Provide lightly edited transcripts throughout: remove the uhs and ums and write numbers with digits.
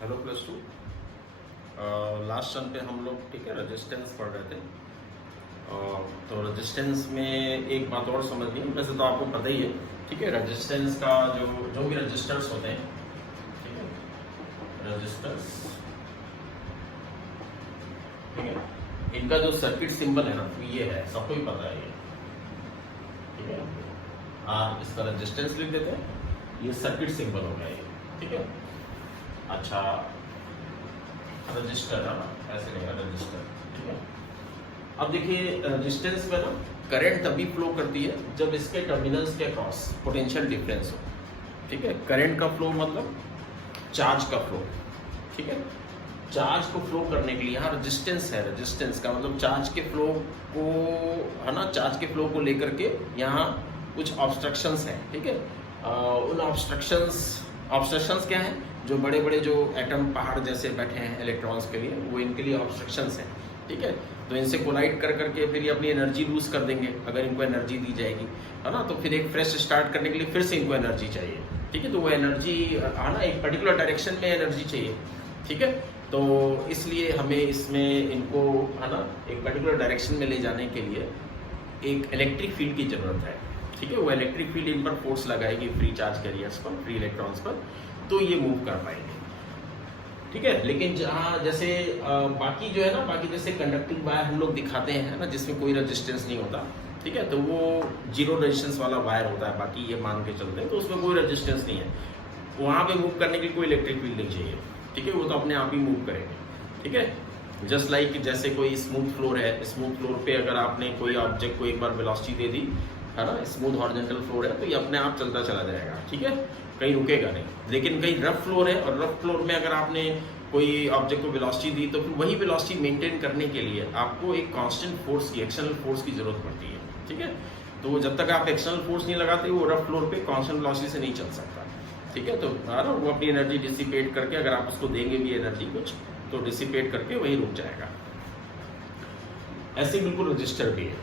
Hello plus two. Last सन पे हम लोग ठीक है रेजिस्टेंस पढ़ रहे थे। तो रेजिस्टेंस में एक बात और समझनी है, वैसे तो आपको पता ही है ठीक है। रेजिस्टेंस का जो जो भी रजिस्टर्स होते हैं ठीक है, रजिस्टर्स ठीक है, इनका जो सर्किट सिंबल है ना ये है, सबको ही पता है ये ठीक है। आप इसका रेजिस्टेंस लिख देते हैं, ये सर्किट सिंबल हो गया ये ठीक है। अच्छा, रजिस्टर है ना, ऐसे नहीं है रजिस्टर ठीक है। अब देखिए रेजिस्टेंस में ना करंट तभी फ्लो करती है जब इसके टर्मिनल्स के क्रॉस पोटेंशियल डिफरेंस हो ठीक है। करंट का फ्लो मतलब चार्ज का फ्लो ठीक है। चार्ज को फ्लो करने के लिए यहाँ रेजिस्टेंस है, रेजिस्टेंस का मतलब चार्ज के फ्लो को है ना, चार्ज के फ्लो को लेकर के यहाँ कुछ ऑब्स्ट्रक्शंस हैं ठीक है। उन ऑब्स्ट्रक्शंस क्या हैं, जो बड़े बड़े जो एटम पहाड़ जैसे बैठे हैं इलेक्ट्रॉन्स के लिए, वो इनके लिए ऑब्स्ट्रक्शंस हैं ठीक है। तो इनसे कोलाइड कर करके फिर ये अपनी एनर्जी लूज कर देंगे अगर इनको एनर्जी दी जाएगी है ना। तो फिर एक फ्रेश स्टार्ट करने के लिए फिर से इनको एनर्जी चाहिए ठीक है। तो वो एनर्जी है ना एक पर्टिकुलर डायरेक्शन में एनर्जी चाहिए ठीक है। तो इसलिए हमें इसमें इनको है ना एक पर्टिकुलर डायरेक्शन में ले जाने के लिए एक इलेक्ट्रिक फील्ड की ज़रूरत है ठीक है। वो इलेक्ट्रिक फील्ड इन पर फोर्स लगाएगी फ्री चार्ज कैरियर्स पर, फ्री इलेक्ट्रॉन्स पर, तो ये मूव कर पाएंगे ठीक है। लेकिन जहाँ जैसे बाकी जो है ना, बाकी जैसे कंडक्टिंग वायर हम लोग दिखाते हैं ना जिसमें कोई रेजिस्टेंस नहीं होता ठीक है, तो वो जीरो रेजिस्टेंस वाला वायर होता है, बाकी ये मान के चलते हैं तो उसमें कोई रेजिस्टेंस नहीं है। वहाँ पे मूव करने के लिए कोई इलेक्ट्रिक फील्ड नहीं चाहिए ठीक है, वो तो अपने आप ही मूव करेंगे ठीक है। जस्ट लाइक जैसे कोई स्मूथ फ्लोर है, स्मूथ फ्लोर पे अगर आपने कोई ऑब्जेक्ट को एक बार वेलोसिटी दे दी है ना, स्मूथ हॉरिजॉन्टल फ्लोर है तो ये अपने आप चलता चला जाएगा ठीक है, कहीं रुकेगा नहीं। लेकिन कहीं रफ फ्लोर है और रफ फ्लोर में अगर आपने कोई ऑब्जेक्ट को वेलोसिटी दी तो फिर वही वेलोसिटी मेंटेन करने के लिए आपको एक कांस्टेंट फोर्स की, एक्सटर्नल फोर्स की जरूरत पड़ती है ठीक है। तो जब तक आप एक्सटर्नल फोर्स नहीं लगाते वो रफ फ्लोर पे कांस्टेंट वेलोसिटी से नहीं चल सकता ठीक है। तो है ना वो अपनी एनर्जी डिसिपेट करके, अगर आप उसको देंगे भी एनर्जी कुछ तो डिसिपेट करके वहीं रुक जाएगा। ऐसे बिल्कुल रजिस्टर भी है,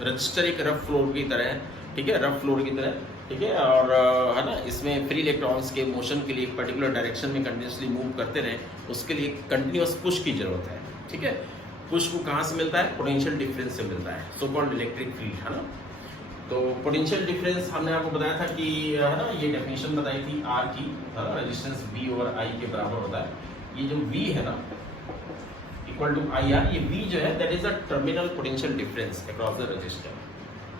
रजिस्टर एक रफ फ्लोर की तरह है ठीक है, रफ फ्लोर की तरह ठीक है। और है ना इसमें फ्री इलेक्ट्रॉन्स के मोशन के लिए एक पर्टिकुलर डायरेक्शन में कंटिन्यूसली मूव करते रहे, उसके लिए कंटिन्यूस पुश की जरूरत है ठीक है। पुश को कहाँ से मिलता है, पोटेंशियल डिफरेंस से मिलता है, सो कॉल्ड इलेक्ट्रिक फील्ड है ना। तो पोटेंशियल डिफरेंस हमने आपको बताया था कि है ना, ये डेफिनेशन बताई थी आर की, रेजिस्टेंस V ओवर I के बराबर होता है। ये जो V है ना इक्वल टू IR, ये V जो है that is a terminal potential difference across the register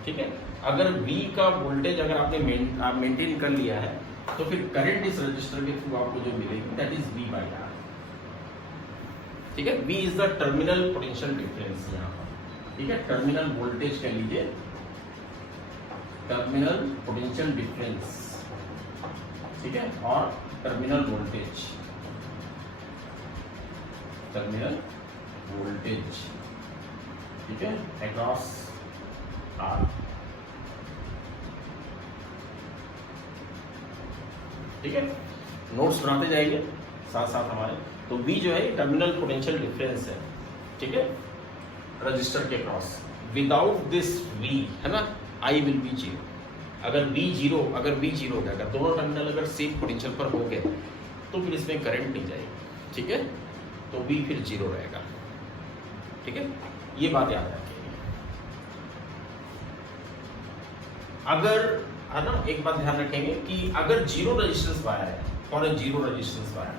ठीक है। अगर V का वोल्टेज अगर आपने मेंटेन कर लिया है तो फिर करंट इस रजिस्टर के थ्रू आपको जो मिलेगी that is V by R ठीक है। V is the terminal potential difference यहाँ पर ठीक है, टर्मिनल वोल्टेज कह लीजिए, टर्मिनल पोटेंशियल डिफरेंस ठीक है, और टर्मिनल वोल्टेज, टर्मिनल वोल्टेज ठीक है अक्रॉस R ठीक है। नोट्स बनाते जाएंगे साथ साथ हमारे। तो V जो है टर्मिनल पोटेंशियल डिफरेंस है ठीक है रजिस्टर के क्रॉस। विदाउट दिस V है ना I विल बी जीरो। अगर V जीरो हो गया, अगर दोनों टर्मिनल अगर सेम पोटेंशियल पर हो गए तो फिर इसमें करंट नहीं जाएगी ठीक है, तो V फिर जीरो रहेगा ठीक है। ये बात याद रखिए। अगर है ना एक बात ध्यान रखेंगे कि अगर जीरो रेजिस्टेंस वायर है, और जीरो रेजिस्टेंस वायर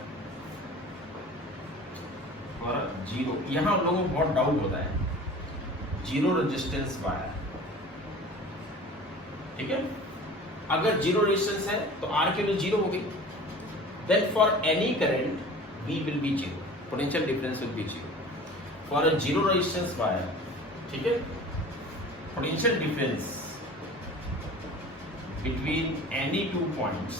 और जीरो, यहां हम लोगों को बहुत डाउट होता है, जीरो रेजिस्टेंस वायर ठीक है। अगर जीरो रेजिस्टेंस है तो आर की वैल्यू जीरो होगी, then for any current V will be zero, potential difference will be zero for a zero resistance wire ठीक है। Potential difference between any two points,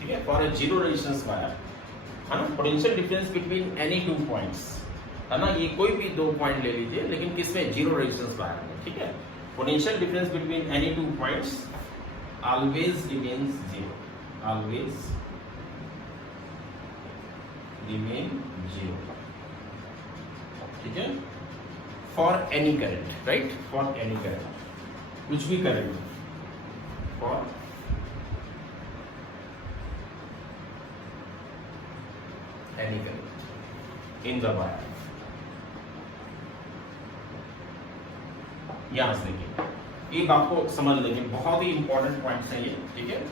ठीक है, for a zero resistance wire है ना, potential difference between any two points है ना, ये कोई भी दो पॉइंट ले लीजिए लेकिन किसमें, जीरो रेजिस्टेंस वायर में ठीक है। Potential difference between any two points always remains zero, always remain zero ठीक है, for any current right, for any current कुछ भी current for any current in the wire. यहां से देखिए, एक आपको समझ लेंगे, बहुत ही इंपॉर्टेंट पॉइंट्स हैं ये, ठीक है।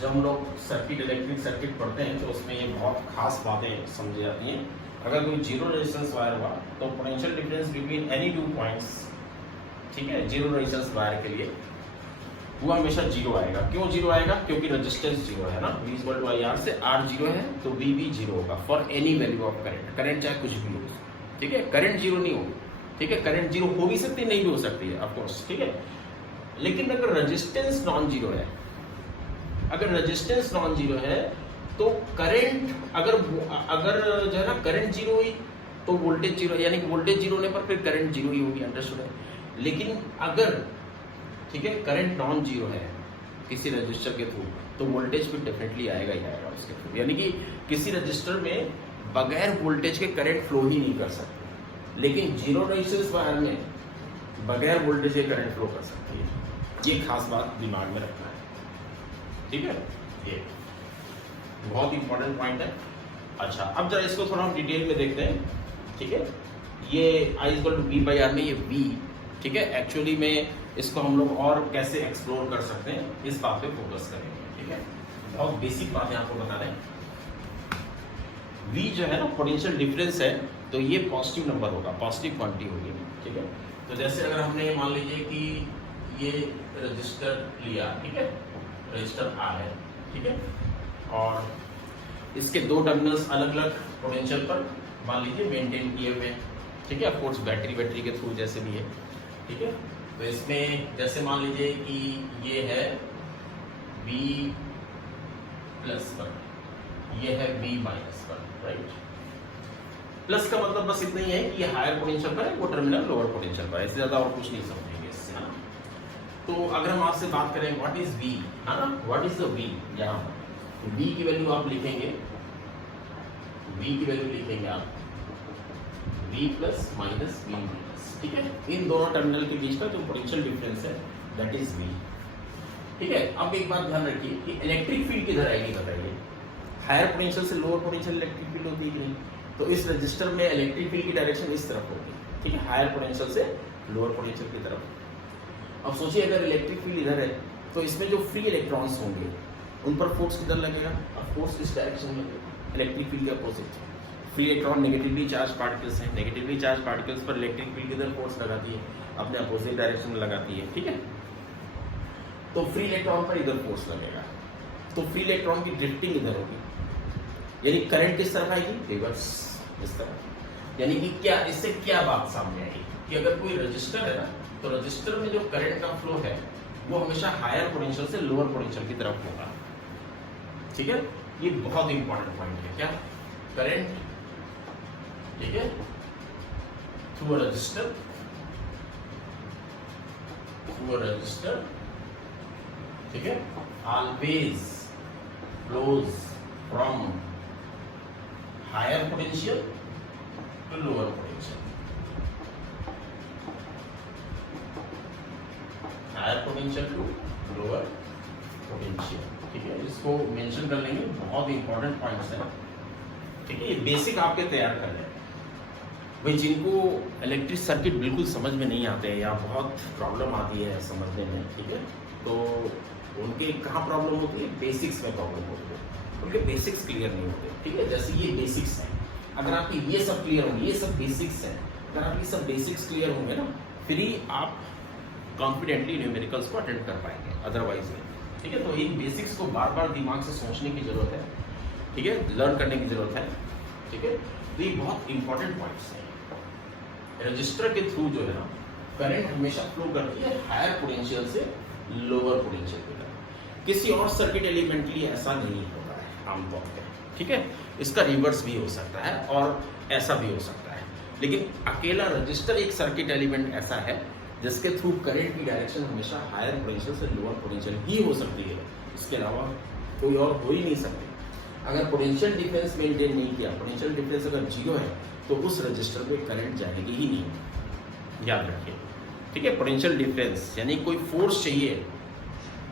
जब हम लोग सर्किट, इलेक्ट्रिक सर्किट पढ़ते हैं तो उसमें ये बहुत खास बातें समझी जाती हैं। अगर कोई जीरो रेजिस्टेंस वायर हुआ तो potential difference between any two points, ठीक है, जीरो रेजिस्टेंस वायर के लिए वो हमेशा जीरो आएगा। क्यों जीरो आएगा? क्योंकि रेजिस्टेंस जीरो है ना, V इक्वल टू IR से R जीरो है तो V भी जीरो होगा for any value of current. Current चाहे कुछ भी हो, ठीक है, करंट जीरो नहीं हो, ठीक है, करंट जीरो हो भी सकती है, नहीं भी हो सकती है, ऑफ कोर्स, ठीक है। लेकिन अगर रेजिस्टेंस नॉन जीरो है, अगर रेजिस्टेंस नॉन जीरो है तो करंट अगर जो है ना करंट जीरो हुई तो वोल्टेज जीरो, यानी कि वोल्टेज जीरो होने पर फिर करंट जीरो ही होगी, अंडरस्टूड है। लेकिन अगर, ठीक है, करंट नॉन जीरो है किसी रजिस्टर के थ्रू तो वोल्टेज भी डेफिनेटली आएगा ही आएगा उसके थ्रू, यानी कि किसी रजिस्टर में बगैर वोल्टेज के करंट फ्लो ही नहीं कर सकते, लेकिन जीरो रेजिस्टेंस वायर में बगैर वोल्टेज के करंट फ्लो कर सकती है। ये खास बात दिमाग में रखना है, ठीक है, ये बहुत इंपॉर्टेंट पॉइंट है। अच्छा, अब जरा इसको थोड़ा हम डिटेल में देखते हैं, ठीक है। ये I equal to V by R में ये V, ठीक है, एक्चुअली में इसको हम लोग और कैसे एक्सप्लोर कर सकते हैं इस बात पे फोकस करेंगे, ठीक है। बहुत बेसिक बातें आपको बता रहे हैं। V जो है ना पोटेंशियल डिफरेंस है तो ये पॉजिटिव नंबर होगा, पॉजिटिव क्वांटिटी होगी, ठीक है। तो जैसे अगर हमने मान लीजिए कि ये रजिस्टर लिया, ठीक है, रजिस्टर R है, ठीक है, और इसके दो टर्मिनल्स अलग अलग पोटेंशियल पर मान लीजिए मेंटेन किए हुए, ठीक है, ऑफ कोर्स बैटरी के थ्रू जैसे भी है, ठीक है। तो इसमें जैसे मान लीजिए कि ये है V प्लस पर, ये है V माइनस पर, राइट। प्लस का मतलब बस इतना ही है कि ये हायर पोटेंशियल पर है, वो टर्मिनल लोअर पोटेंशियल पर है, इससे ज्यादा और कुछ नहीं समझेंगे इससे, है ना। तो अगर हम आपसे बात करें व्हाट इज V, है ना, व्हाट इज द V, यहाँ V की वैल्यू आप लिखेंगे, V की वैल्यू लिखेंगे आप V plus minus V minus, ठीक है। इन दोनों टर्मिनल के बीच का जो पोटेंशियल डिफरेंस है दैट इज V, ठीक है। अब एक बात ध्यान रखिए कि इलेक्ट्रिक फील्ड किधर आएगी बताइए, हायर पोटेंशियल से लोअर पोटेंशियल इलेक्ट्रिक फील्ड होती है कि नहीं, तो इस रजिस्टर में इलेक्ट्रिक फील्ड की डायरेक्शन इस तरफ होगी, ठीक है, हायर पोटेंशियल से लोअर पोटेंशियल की तरफ। अब सोचिए अगर इलेक्ट्रिक फील्ड इधर है तो इसमें जो फ्री इलेक्ट्रॉन्स होंगे उन पर फोर्स किधर लगेगा, ऑफ कोर्स इस डायरेक्शन में, इलेक्ट्रिक फील्ड के opposite. Free electron negatively charge particles हैं, नेगेटिवली चार्ज पार्टिकल्स पर इलेक्ट्रिक फील्ड किधर फोर्स लगाती है, अपने अपोजिट डायरेक्शन में लगाती है, ठीक है। तो फ्री इलेक्ट्रॉन पर इधर फोर्स लगेगा, तो फ्री इलेक्ट्रॉन की ड्रिफ्टिंग इधर होगी, यानी करंट किस तरफ आएगी, रिवर्स इस तरफ। यानी कि क्या, इससे क्या बात सामने आएगी कि अगर कोई रजिस्टर है ना तो रजिस्टर में जो करंट का फ्लो है वो हमेशा हायर पोटेंशियल से लोअर पोटेंशियल की तरफ होगा, ठीक है। ये बहुत इंपॉर्टेंट पॉइंट है, क्या, करंट, ठीक है, थ्रू अ रजिस्टर, ठीक है, always flows from higher potential to lower potential, higher potential to lower potential, ठीक है। इसको मेंशन कर लेंगे, बहुत इंपॉर्टेंट पॉइंट्स है, ठीक है। ये बेसिक आपके तैयार कर लें। भाई जिनको इलेक्ट्रिक सर्किट बिल्कुल समझ में नहीं आते हैं या बहुत प्रॉब्लम आती है समझने में, ठीक है, तो उनके कहाँ प्रॉब्लम होती है, बेसिक्स में प्रॉब्लम होती है, उनके बेसिक्स क्लियर नहीं होते, ठीक है। जैसे ये बेसिक्स हैं, अगर आपकी ये सब क्लियर होंगे, ये सब बेसिक्स हैं, अगर आपकी सब बेसिक्स क्लियर होंगे ना फिर ही आप कॉन्फिडेंटली न्यूमेरिकल्स को अटेंड कर पाएंगे, अदरवाइज नहीं, ठीक है। तो इन बेसिक्स को बार बार दिमाग से सोचने की जरूरत है, ठीक है, लर्न करने की जरूरत है, ठीक है। तो ये बहुत इंपॉर्टेंट पॉइंट्स हैं। रजिस्टर के थ्रू जो है ना करंट हमेशा फ्लो करती है हायर पोटेंशियल से लोअर पोटेंशियल की तरफ, किसी और सर्किट एलिमेंट के लिए ऐसा नहीं होता है आमतौर पर, ठीक है। इसका रिवर्स भी हो सकता है और ऐसा भी हो सकता है, लेकिन अकेला रजिस्टर एक सर्किट एलिमेंट ऐसा है जिसके थ्रू करंट की डायरेक्शन हमेशा हायर पोटेंशियल से लोअर पोटेंशियल ही हो सकती है, इसके अलावा कोई और हो ही नहीं सकती। अगर पोटेंशियल डिफरेंस मेंटेन नहीं किया, पोटेंशियल डिफरेंस अगर जीरो है तो उस रजिस्टर में करंट जाएगी ही नहीं, याद रखिए, ठीक है, पोटेंशियल डिफरेंस यानी कोई फोर्स चाहिए,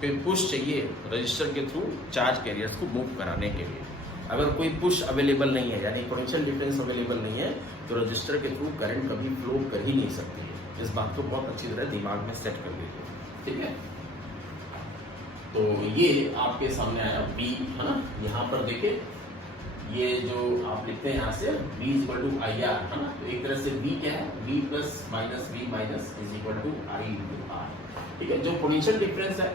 कोई पुश चाहिए रजिस्टर के थ्रू चार्ज कैरियर्स को मूव कराने के लिए। अगर कोई पुश अवेलेबल नहीं है यानी पोटेंशियल डिफरेंस अवेलेबल नहीं है तो रजिस्टर के थ्रू करंट कभी फ्लो कर ही नहीं सकती है। इस बात को बहुत अच्छी तरह दिमाग में सेट कर लीजिए, ठीक है। तो ये आपके सामने आया V, है ना। यहाँ पर देखिए ये जो आप लिखते हैं यहाँ से V equal to I R, है ना। तो एक तरह से V क्या है, V plus minus V minus is equal to I into R, ठीक है। जो पोटेंशियल डिफरेंस है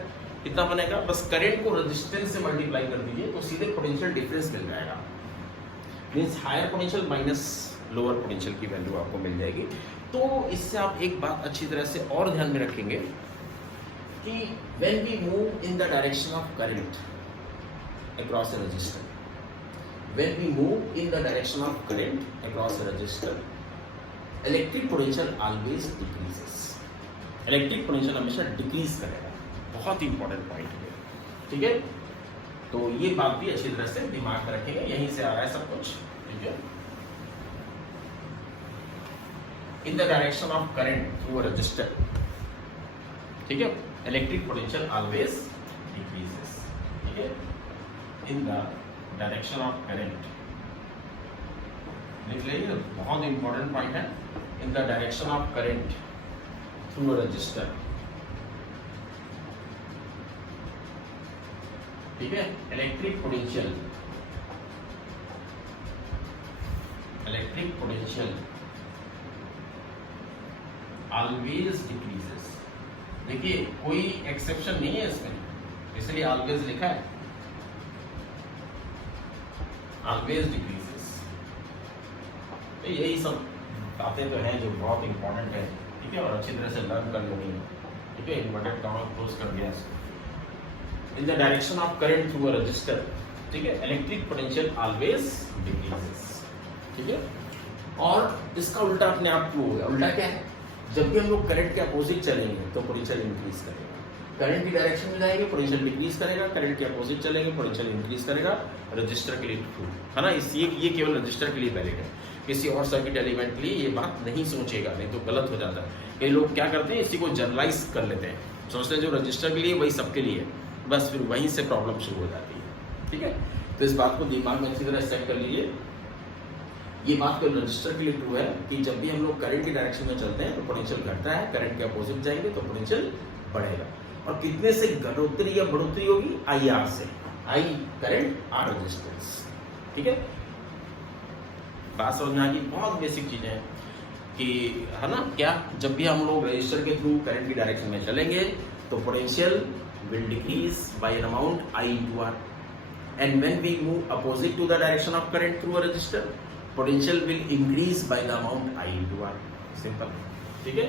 कितना बनेगा, बस करंट को रेजिस्टेंस से मल्टीप्लाई कर दीजिए तो सीधे पोटेंशियल डिफरेंस मिल जाएगा। Means higher potential minus lower potential की वैल्यू आपको मिल जाएगी। तो इससे आप एक बात अच्छी तरह से और ध्यान में रखेंगे कि when we move in the direction of current across a resistor, when we move in the direction of current across a resistor, electric potential always decreases. Electric potential हमेशा डिक्रीज करेगा, बहुत ही इंपॉर्टेंट पॉइंट है, ठीक है। तो ये बात भी अच्छी तरह से दिमाग में रखेंगे, यहीं से आ रहा है सब कुछ, ठीक है। In the direction of current through a resistor, ठीक है, electric potential always decreases, ठीक है। In the direction of current, लिख लीजिए, बहुत इंपॉर्टेंट पॉइंट है। In the direction of current through a resistor, ठीक है, electric potential always decreases। देखिए कोई एक्सेप्शन नहीं है इसमें, इसलिए always लिखा है, always decreases। तो यही सब बातें तो हैं जो बहुत इंपॉर्टेंट है, ठीक है, और अच्छी तरह से लर्न कर लेनी है, ठीक है। इन्वर्टेड कॉमा क्लोज कर दिया इसको। In the direction of current through a resistor, ठीक है, इलेक्ट्रिक पोटेंशियल ऑलवेज डिक्रीजेस, ठीक है। और इसका उल्टा अपने आप क्यों होगा, उल्टा क्या है, जब भी हम लोग करंट के अपोजिट चलेंगे तो पोटेंशियल इंक्रीज करेगा, करंट की डायरेक्शन में जाएंगे पोटेंशियल डिक्रीज करेगा, करंट के अपोजिट चलेंगे पोटेंशियल इंक्रीज करेगा, रजिस्टर के लिए ट्रू है ना। ये केवल रजिस्टर के लिए वैलिड है, किसी और सर्किट एलिमेंट के लिए ये बात नहीं सोचेगा, नहीं तो गलत हो जाता है। कई लोग क्या करते हैं, इसी को जनरलाइज कर लेते हैं, सोचते हैं जो रजिस्टर के लिए वही सबके लिए, बस फिर वहीं से प्रॉब्लम शुरू हो जाती है, ठीक है। तो इस बात को दिमाग में अच्छी तरह सेट कर लीजिए। ये बात तो रजिस्टर के लिए ट्रू है कि जब भी हम लोग करंट की डायरेक्शन में चलते हैं तो पोटेंशियल घटता है, करंट के अपोजिट जाएंगे तो पोटेंशियल बढ़ेगा। और कितने से घटोतरी या बढ़ोतरी होगी, आई आर से, आई करंट आर रेजिस्टेंस, ठीक है। बात समझ में आ गई, बहुत बेसिक चीजें हैं कि है ना, क्या जब भी हम लोग रजिस्टर के थ्रू करंट की डायरेक्शन में चलेंगे तो potential will decrease by an amount I into R, and when we move opposite to the direction of current through a resistor, potential will increase by the amount I into R, simple, ठीक है।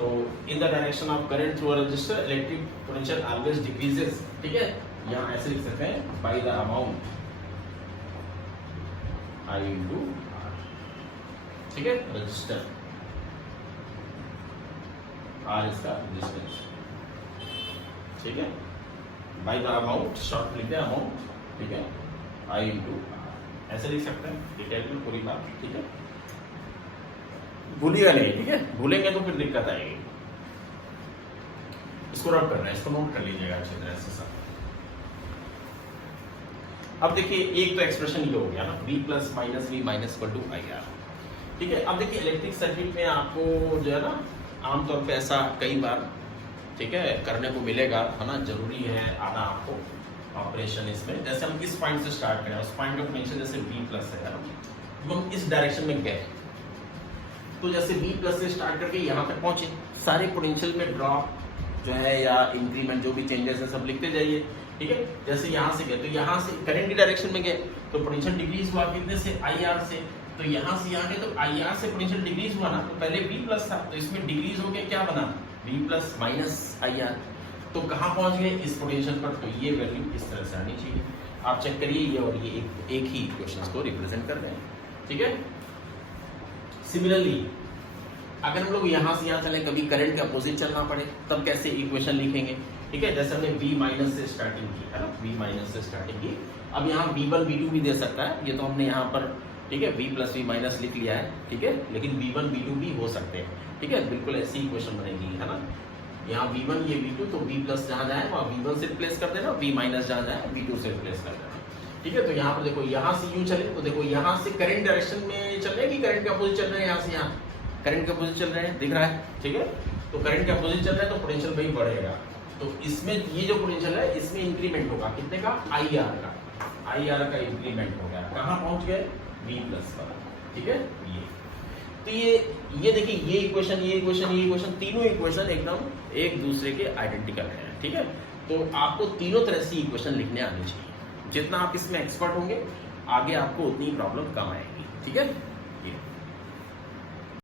तो in the direction of current through a resistor electric potential always decreases, ठीक है। यहाँ ऐसे लिख सकते हैं by the amount I into R, ठीक है। रजिस्टर R इसका रेजिस्टेंस, ठीक है, बाई द अमाउंट, शॉर्ट लिखते हैं अमाउंट, ठीक है, आई इंटू आर, ऐसे लिख सकते हैं डिटेल में पूरी बात, ठीक है। भूलिएगा नहीं, ठीक है, भूलेंगे तो फिर दिक्कत आएगी। इसको रब करना है, इसको नोट कर लीजिएगा अच्छी तरह से सब। अब देखिए एक तो एक्सप्रेशन ये हो गया ना, V plus minus V minus equal to I R, ठीक है। अब देखिए इलेक्ट्रिक सर्किट में आपको जो है ना आमतौर पे ऐसा कई बार, ठीक है, करने को मिलेगा, है ना, जरूरी है आना आपको ऑपरेशन इसमें। जैसे हम इस पॉइंट से स्टार्ट करें, उस पॉइंट का पोटेंशियल जैसे V प्लस है ना, तो हम इस डायरेक्शन में गए तो जैसे V प्लस से स्टार्ट करके यहाँ तक पहुंचे, सारे पोटेंशियल में ड्रॉप जो है या इंक्रीमेंट जो भी चेंजेस है सब लिखते जाइए, ठीक है। जैसे यहाँ से गए तो यहाँ से करंट की डायरेक्शन में गए तो पोटेंशियल डिक्रीज हुआ कितने से, आई आर से। तो यहाँ से यहाँ गए तो आई आर से पोटेंशियल डिक्रीज हुआ ना, तो पहले V प्लस था तो इसमें डिक्रीज हो गया, क्या बना, V plus minus I R. तो कहाँ पहुंच गए, इस पोटेंशियल पर। तो ये वैल्यू इस तरह से आनी चाहिए, आप चेक करिए, ये और ये एक ही इक्वेशन को रिप्रेजेंट कर रहे हैं, ठीक है। सिमिलरली अगर हम लोग यहाँ से यहाँ चले, कभी करंट के अपोजिट चलना पड़े, तब कैसे इक्वेशन लिखेंगे, ठीक है। जैसे हमने V माइनस से स्टार्टिंग की है ना, V माइनस से स्टार्टिंग की, अब यहाँ V1 V2 भी दे सकता है, ये तो हमने यहाँ पर ठीक है, v प्लस वी माइनस लिख लिया है, ठीक है, लेकिन v1 v2 भी हो सकते हैं, ठीक है, बिल्कुल ऐसी इक्वेशन बनेगी, है ना। यहाँ v1 ये v2, तो v प्लस जहाँ जाए वहाँ v1 से रिप्लेस कर देना, v माइनस जहाँ जाए v2 से रिप्लेस कर देना, ठीक है। तो यहाँ पर देखो यहाँ से यूं चले तो देखो यहाँ से करंट डायरेक्शन में चल रहे हैं कि करंट के अपोजिट चल रहे हैं, यहाँ से यहाँ करंट के अपोजिट चल रहे हैं, दिख रहा है, ठीक है। तो करंट के अपोजिट चल रहा है तो पोटेंशियल वही बढ़ेगा, तो इसमें ये जो पोटेंशियल है इसमें इंक्रीमेंट होगा कितने का, IR का इंक्रीमेंट हो गया, कहाँ पहुंच गए, V प्लस पर, ठीक है। ये तो ये देखिए ये इक्वेशन तीनों इक्वेशन एकदम एक दूसरे के आइडेंटिकल हैं, ठीक है। तो आपको तीनों तरह से इक्वेशन लिखने आनी चाहिए, जितना आप इसमें एक्सपर्ट होंगे आगे आपको उतनी प्रॉब्लम कम आएगी, ठीक है।